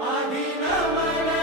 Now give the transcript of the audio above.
Adina Mala.